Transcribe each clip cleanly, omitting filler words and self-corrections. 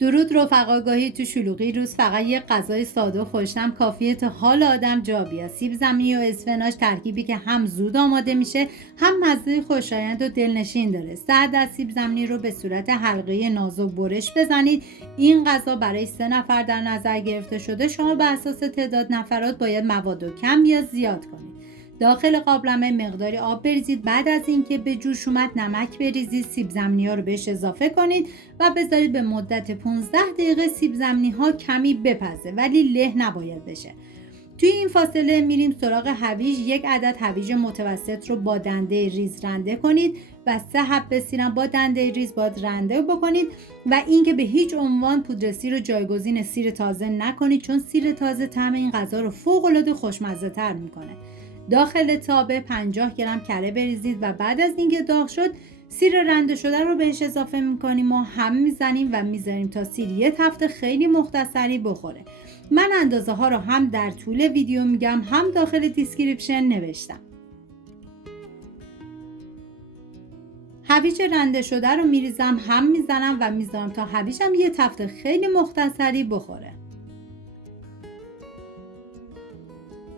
درود رفقا. گاهی تو شلوغی روز فقط یه غذای ساده و خوش‌طعم کافیه تا حال آدم جا بیاد. سیب زمینی و اسفناج ترکیبی که هم زود آماده میشه، هم مزه خوشایند و دلنشین داره. 100 از سیب زمینی رو به صورت حلقه نازک برش بزنید. این غذا برای 3 نفر در نظر گرفته شده. شما به اساس تعداد نفرات باید مواد رو کم یا زیاد کنید. داخل قابلمه مقداری آب بریزید. بعد از اینکه به جوش اومد نمک بریزید. سیب زمینی ها رو بهش اضافه کنید و بذارید به مدت 15 دقیقه سیب زمینی ها کمی بپزه ولی له نباید بشه. توی این فاصله میریم سراغ هویج. 1 عدد هویج متوسط رو با دنده ریز رنده کنید و 3 حبه سیر با دنده ریز باید رنده بکنید و اینکه به هیچ عنوان پودر سیر رو جایگزین سیر تازه نکنید، چون سیر تازه طعم این غذا رو فوق العاده خوشمزه تر میکنه. داخل تابه 50 گرم کره بریزید و بعد از اینکه داغ شد سیر رنده شده رو بهش اضافه میکنیم و هم میزنیم و میذاریم تا سیر یه تفت خیلی مختصری بخوره. من اندازه ها رو هم در طول ویدیو میگم، هم داخل دیسکریپشن نوشتم. هویج رنده شده رو میریزم، هم میزنم و میذارم تا هویجم یه تفت خیلی مختصری بخوره.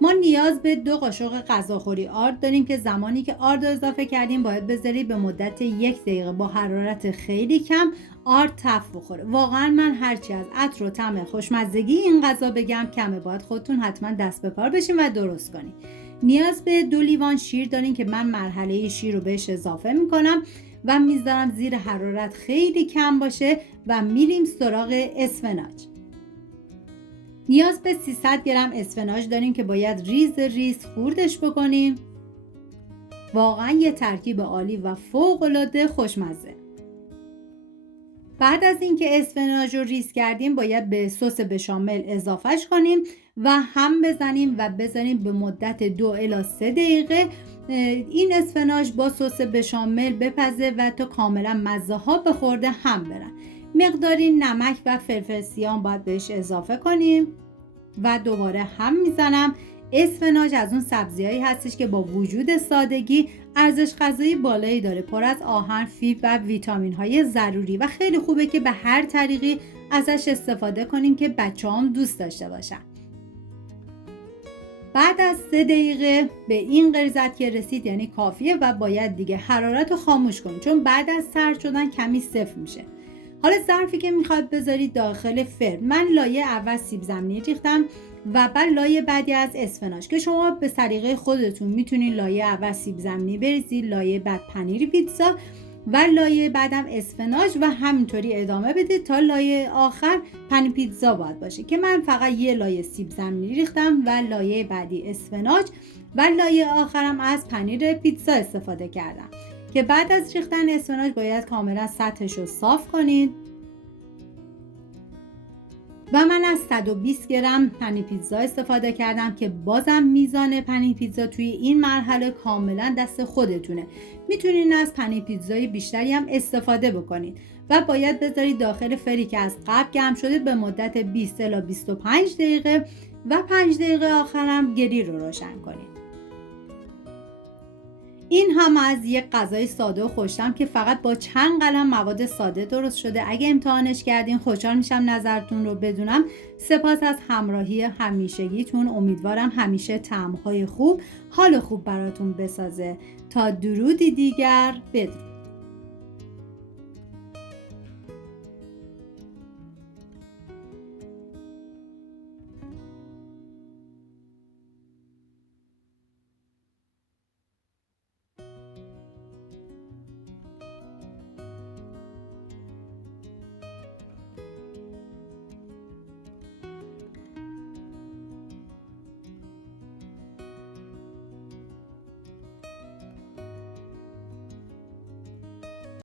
ما نیاز به 2 قاشق غذاخوری آرد داریم که زمانی که آرد رو اضافه کردیم باید بذارید به مدت 1 دقیقه با حرارت خیلی کم آرد تف بخوره. واقعا من هرچی از عطر و طعم خوشمزگی این غذا بگم کمه. باید خودتون حتما دست به کار بشین و درست کنید. نیاز به 2 لیوان شیر داریم که من مرحله شیر رو بهش اضافه میکنم و میذارم زیر حرارت خیلی کم باشه و میریم سراغ اسفناج. نیاز به 300 گرم اسفناج داریم که باید ریز ریز خوردش بکنیم. واقعا یه ترکیب عالی و فوق العاده خوشمزه. بعد از اینکه اسفناج رو ریز کردیم باید به سس بشامل اضافهش کنیم و هم بزنیم و بذاریم به مدت 2 الی 3 دقیقه این اسفناج با سس بشامل بپزه و تا کاملا مزه ها به خورده هم برن. مقداری نمک و فلفل سیاه باید بهش اضافه کنیم و دوباره هم میزنم. اسفناج از اون سبزیایی هستش که با وجود سادگی ارزش غذایی بالایی داره، پر از آهن، فیبر و ویتامین های ضروری و خیلی خوبه که به هر طریقی ازش استفاده کنیم که بچه‌هام دوست داشته باشن. بعد از 3 دقیقه به این غلظت که رسید یعنی کافیه و باید دیگه حرارت رو خاموش کنیم، چون بعد از سرد شدن کمی سفت میشه. حالا ظرفی که میخواد بذارید داخل فرن، من لایه اول سیب زمینی ریختم و بعد لایه بعدی از اسفناج که شما به سلیقه خودتون میتونید لایه اول سیب زمینی بریزید، لایه بعد پنیر پیتزا و لایه بعدم اسفناج و همینطوری ادامه بدید تا لایه آخر پنیر پیتزا باید باشه که من فقط یه لایه سیب زمینی ریختم و لایه بعدی اسفناج و لایه آخرم از پنیر پیتزا استفاده کردم که بعد از ریختن اسفناج باید کاملا سطحش رو صاف کنید. و من از 120 گرم پنیر پیتزا استفاده کردم که بازم میزان پنیر پیتزا توی این مرحله کاملا دست خودتونه. میتونین از پنیر پیتزای بیشتری هم استفاده بکنید و باید بذارید داخل فری که از قبل گرم شده به مدت 20 الی 25 دقیقه و 5 دقیقه آخرم گریل رو روشن کنید. این هم از یک غذای ساده و خوش‌طعم که فقط با چند قلم مواد ساده درست شده. اگه امتحانش کردین خوشحال میشم نظرتون رو بدونم. سپاس از همراهی همیشگیتون. امیدوارم همیشه طعم‌های خوب، حال خوب براتون بسازه. تا درودی دیگر، بدرود.